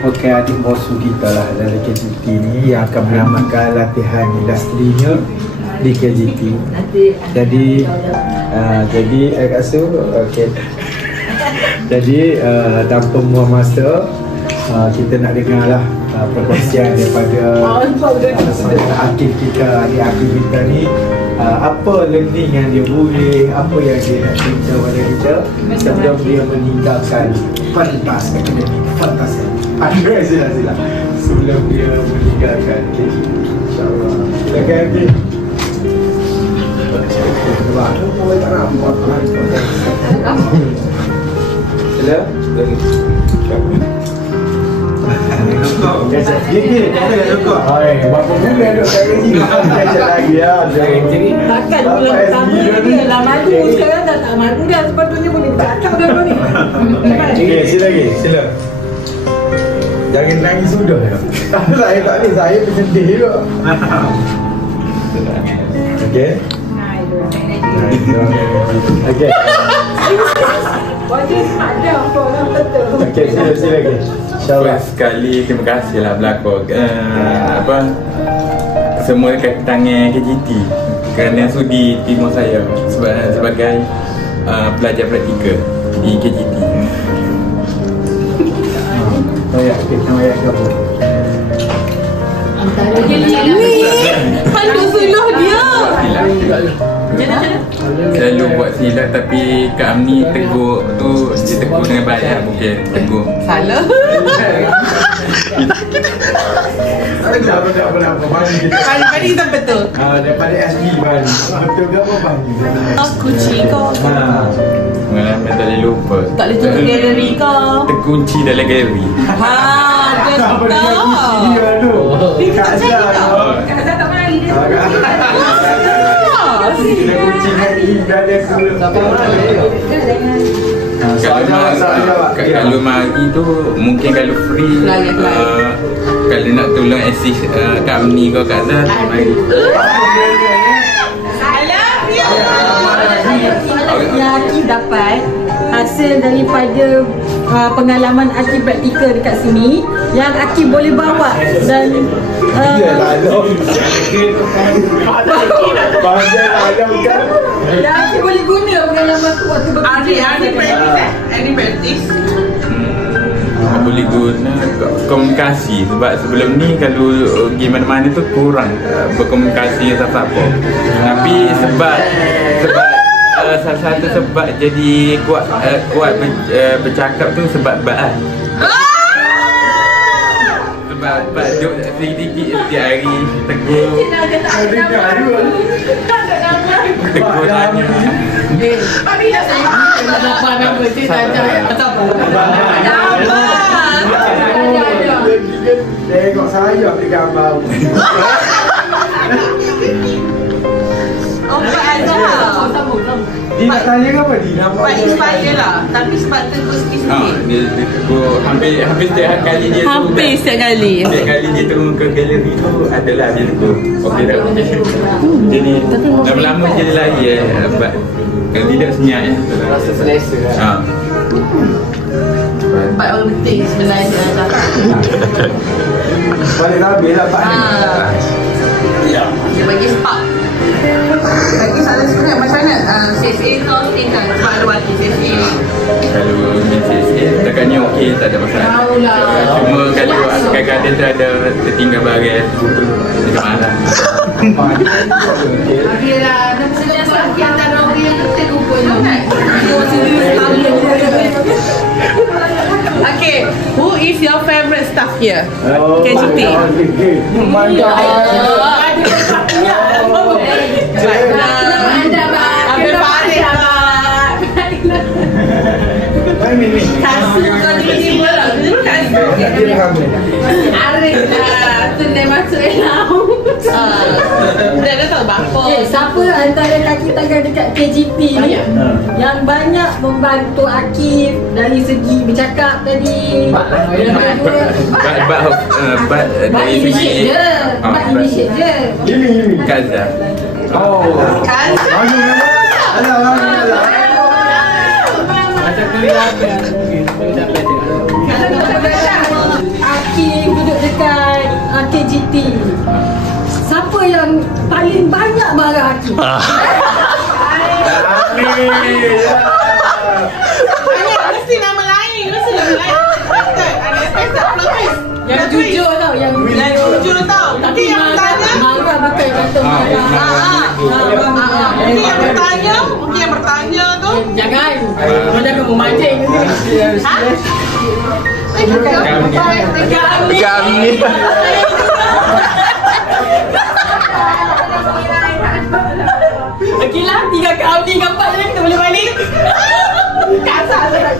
merupakan adik bosu kita lah dari KJT ni yang akan mengamalkan latihan industrinya di KJT. Jadi saya rasa okey. Jadi tanpa membuang masa, kita nak dengar lah perkongsian daripada aktif kita, adik-adik kita ni. Apa learning yang dia boleh, apa yang dia nak cerita pada kita sebelum dia meninggalkan pentas akademik. Pentas sila sebelum dia meninggalkan KJT. InsyaAllah. Silakan Adi. Sila lagi. Gini, kata kat Joko. Berapa bulan duduk kat sini? Kacau lagi ya. Takkan bulan pertama dia lah malu. Sekarang dah tak malu dah. Sepatutnya boleh bercakap dah kau ni. Okey, sila lagi. Sila. Jangan nangis sudah. Saya tak ni, saya bersedih juga. Okey. Okey. Wajah smart dah. Kau orang betul. Okey, sila lagi. First sekali terima kasih lah berlakon semua dekat tangan KJT kerana sudi timur saya sebagai pelajar praktikal di KJT. Nama ayat kamu. Ni pandu suluh dia. Selalu buat silap tapi Kak Amni tegur tu, dia tegur dengan baik lah, bukan tegur Salah. Kali kita betul. Daripada SG Bani. Betul ke apa Bani? Kunci kau. Pengalaman tak boleh lupa. Tak boleh tunggu galeri kau. Terkunci dalam galeri. Dia Apa dia tak. kunci dia tu? Dia tak cari tau. Kak Azhar tak mari dia. Dia kunci dari Kalau mari tu mungkin kalau free kalau nak tolong assist Kak Amni kau Kak Azhar mari. Yang Akif dapat hasil daripada pengalaman Akif praktikal dekat sini yang Akif boleh bawa dan yang Akif boleh guna pengalaman tu waktu bekerja. Ada praktis. Boleh guna komunikasi sebab sebelum ni kalau pergi mana-mana tu kurang berkomunikasi siapa-siapa. Tapi sebab salah satu sebab jadi kuat bercakap tu sebab Ba'al. Sebab Pak Jok sedikit setiap hari tegur tanya. Tapi dah Apa nama cik Tajam? Apa? Tengok saya di gambar. Pak Azhar. Dia nak tanya ke apa? Dia nampak Pak inspire lah. Tapi sebab tegur sikit-sikit. Dia tegur hampir setiap kali dia Setiap kali. Setiap kali dia turun ke galeri tu adalah dia tegur. Okey dah. Jadi lama-lama jadi lagi kalau tidak senyap rasa selesa lah. Pak orang betul sebenarnya. Balik habis lah Pak. Dia bagi spark. Bagi salah sebenarnya macam mana CSA kau tinggal sebab ada wakil CSA. Kalau CSA tekannya okey, tak ada masalah. Cuma kalau kadang-kadang tu ada tertinggal barang macam mana. Akhirlah nak sedang lagi antara orang yang terlupa kan. Okay, who is your favorite staff here? KJT. Abel Farid lah. Kasih kau ni bola. Arif lah. Tunai masuk elau. Dia tahu bapa. Siapa antara kaki tangan dekat KJT ni yang banyak membantu Akif dari segi bercakap tadi? Dari segi initiate je. Kaza. Macam kuliah apa? KGT. Siapa yang paling banyak marah Akif? Mesti nama lain. Yang jujur tau, yang jujur tau. Tapi yang bertanya marah bukan kata marah. Mungkin yang bertanya tu. Jangan. Macam kamu mancing. Kami. Okeylah, 3 kali gambar je kita boleh balik. Kasar sangat.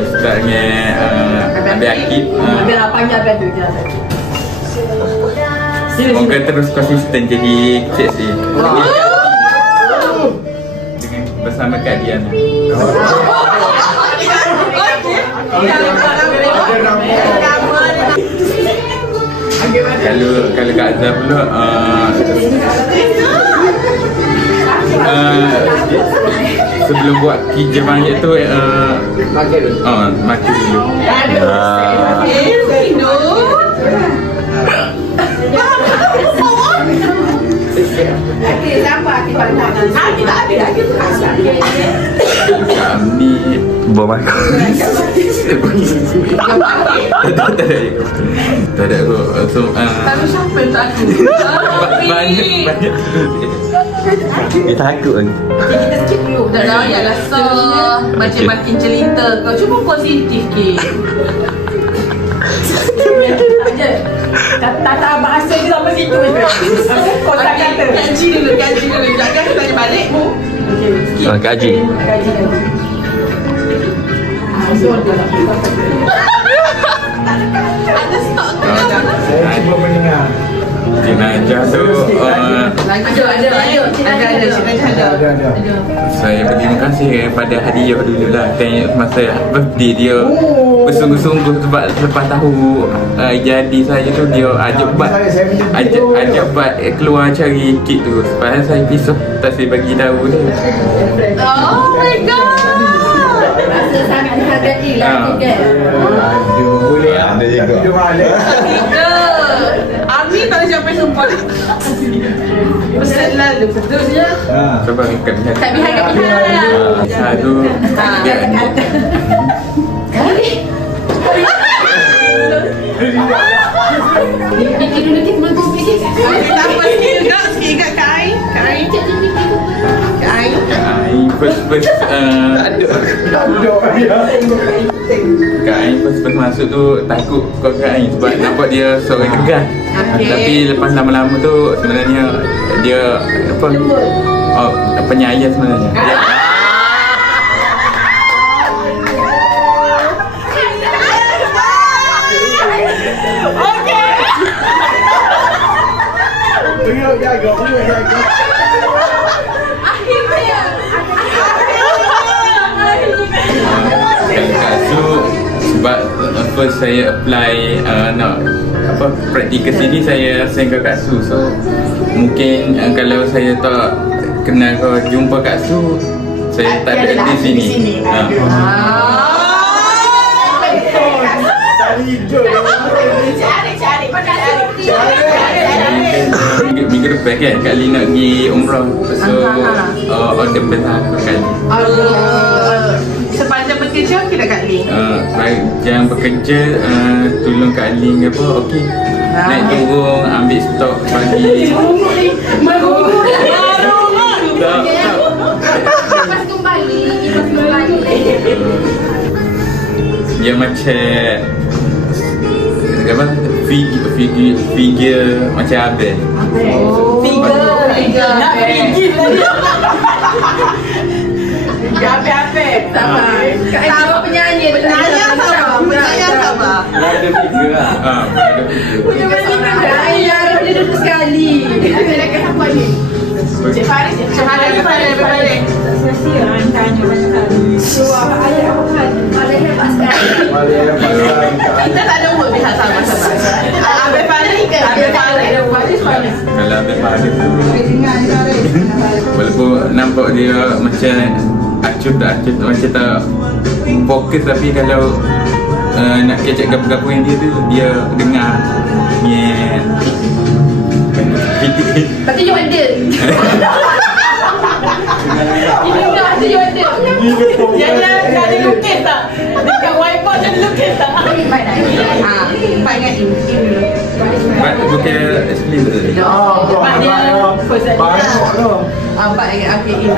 Ustaz dengan Abang Akif. Biar panjang tu je. Semoga terus konsisten jadi seksi. Dengan bersama Kak Dian. Kalau Kak Azhar pula sebelum buat kerja banyak tu makan dulu. Kami bawa makan. Tak ada aku. Tapi siapa yang takut? Banyak. Dia takut kan? Kita skip dulu. Dah layak lah. Macam-macam cerita kau. Cuba positif ke. Tata bahasa je sampai situ je. Kotak kata. Kaji dulu. Jangan tanya balik mu. Kaji. Ada stok tu. Saya cuba mendengar. Jenazah tu Ada. saya berterima kasih kepada hadiah dululah. Tengok masa birthday dia bersungguh-sungguh sebab lepas tahu jadi saya tu dia ajak buat keluar cari kek tu. Sebab saya pisah tak saya bagi tahu dia. Oh my god. Rasa sangat dihargai lah kan. Boleh ada juga. Hidup balik. Ami tak sampai sumpah. Selalu betul je. Cuba kat pihak. Kat pihak. Satu. Fikir dulu kita mampu fikir. Tambah sikit juga, sikit kat Kak Ain. Kak Ain. First Kak Ain first masuk tu takut kau Kak Ain sebab nampak dia seorang gegar. Tapi lepas lama-lama tu sebenarnya dia apa? Penyayang sebenarnya. Jaga. Sebab first saya apply nak apa praktikal sini saya send ke Kak Su. So mungkin kalau saya tak kenal kau jumpa Kak Su, saya tak ada di sini. Minggu depan kan Kak Lee nak pergi umrah. So order besar kali. Sepanjang bekerja kita Kak Lee. Jangan bekerja tolong Kak Lee ke apa okey. Naik turun ambil stok bagi. Lepas kembali. Dia macam apa? Figure macam Abel. Figure. Nak fikir lagi. Gape-gape. Sama penyanyi. Penyanyi sama. Ada figure lah. Ada figure. Dia duduk sekali. Ada lagi siapa ni? Cik Faris. Cik Faris. Sia-sia tanya banyak kali. Keluar ayat apa? Ada hebat sekali. Kita tak ada umur pihak sama-sama. Abang Faris. Kalau Abel Faris tu walaupun nampak dia macam acuh macam tak fokus, tapi kalau nak kecek gapo-gapo yang dia tu dia dengar Kata you ada. Ini enggak ada you ada. Yang ada lukis tak? Dekat wiper ada lukis tak? Pak ingat in dulu. Pak bukan asli betul. Pak dia banyak tu. Pak ingat okay in.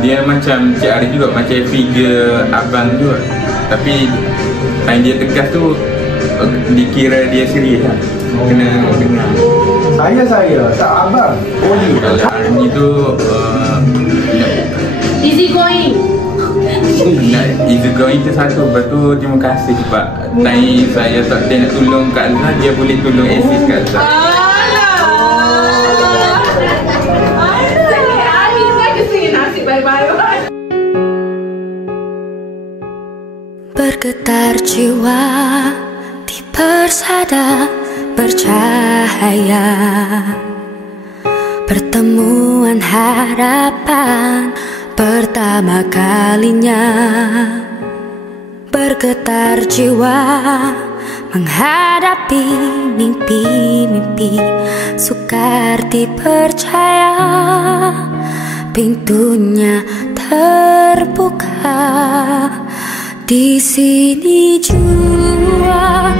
Dia macam Cik Arif juga, macam figure abang juga. Tapi yang dia tegas tu dikira dia serius lah. Kena dengar. Saya tak abang. Kalau Arni tu easy going. easy going tu satu. Lepas tu terima kasih sebab time saya tak dia nak tolong Kak Azhar, dia boleh tolong assist Kak Azhar. Bergetar jiwa di persada bercahaya, pertemuan harapan pertama kalinya. Bergetar jiwa menghadapi mimpi-mimpi, sukar dipercaya pintunya terbuka. Di sini jua